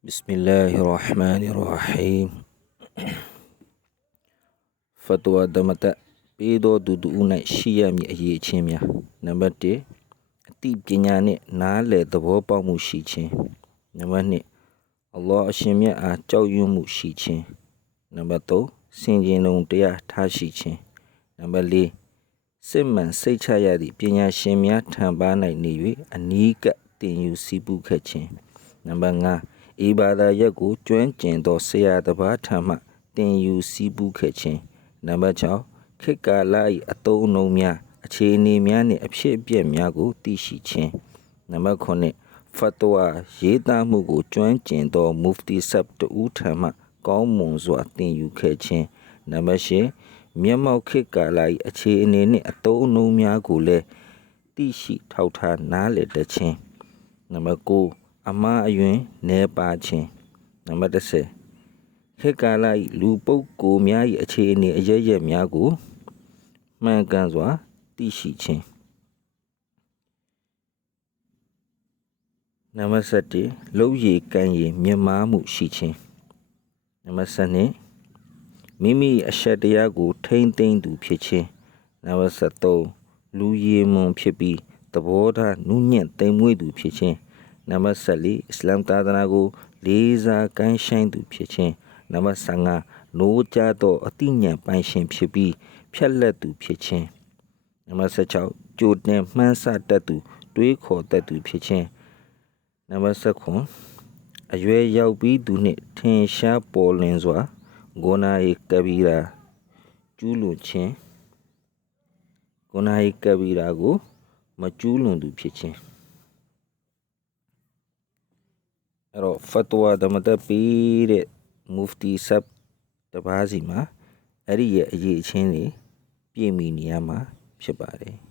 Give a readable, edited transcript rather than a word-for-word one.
بسم الله الرحمن الرحيم فتوى دمتا بيدو دودونا شيامي أيه چيميا نمبر 1 أتي بجناني نالي دبو بامو شيچين نمبر 2 الله أشيميا أجاو يومو شيچين نمبر 3 سنجينون تيا تا شيچين نمبر 4 سمن سيچايا دي بينا شيميا تنباناي نيوي أنيكا تنيو سيبو كچين نمبر 5ဤဘာသာရက်ကိုကျွမ်းကျင်သောဆရာတစ်ပါးထံမှတင်ယူစည်းပူးခဲ့ခြင်းနံပါတ်6ခေတ်ကာလ၏အသုံးအနှုန်းများအခြေအနေများနှင့်အဖြစ်အပျက်များကိုသိရှိခြင်းနံပါတ်9ဖတ်တဝါရေးသားမှုကိုကျွမ်းကျင်သောမူဖတီဆပ်တဦးထံမှကောင်းမွန်စွာတင်ယူခဲ့ခြင်းနံပါတ်10မျက်မှောက်ခေတ်ကာလ၏အခြေအနေနှင့်အသုံးအနှုန်းများကိုလည်းသိရှိထောက်ထားနားလည်တတ်ခြင်းနံပါတ်9အမှားအယွင်းနဲပါခြင်းနံပါတ်10ခေတ်ကာလ၏လူပုဂ္ဂိုလ်များ၏အခြေအနေအရရက်များကိုမှန်ကန်စွာသိရှိခြင်းနံပါတ်11လုံရည်ကံရည်မြင်မာမှုရှိခြင်းနံပါတ်12မိမိအရှက်တရားကိုထိမ့်သိမ့်သူဖြစ်ခြင်းနံပါတ်13လူရည်မွန်ဖြစ်ပြီးသဘောထားနုညံ့သိမ်မွေ့သူဖြစ်ခြင်းနံပါတ်14အစ္စလာမ်သာသနာကိုလေးစားကိုင်းဆိုင်သူဖြစ်ခြင်းနံပါတ်15နိုးကြားသောအသိဉာဏ်ပိုင်ရှင်ဖြစ်ပြီးဖြတ်လက်သူဖြစ်ခြင်းနံပါတ်16ကြိုတင်မှန်းဆတတ်သူတွေးခေါ်တတ်သူဖြစ်ခြင်းနံပါတ်19အရွယ်ရောက်ပြီးသူနှင့်ထင်ရှားပေါ်လင်းစွာဂုဏ်၏ကဘီရာကျူးလွန်ခြင်းဂုဏ်၏ကဘီရာကိုမကျူးလွန်သူဖြစ်ခြင်းအဲ့တော့ဖတ်တဝါဓမ္မတက်ပေးတဲ့မူဖတီဆပ်တပါးစီမှာအဲ့ဒီရဲ့အရေးအချင်းတွေပြည့်မီနေရမှာဖြစ်ပါတယ်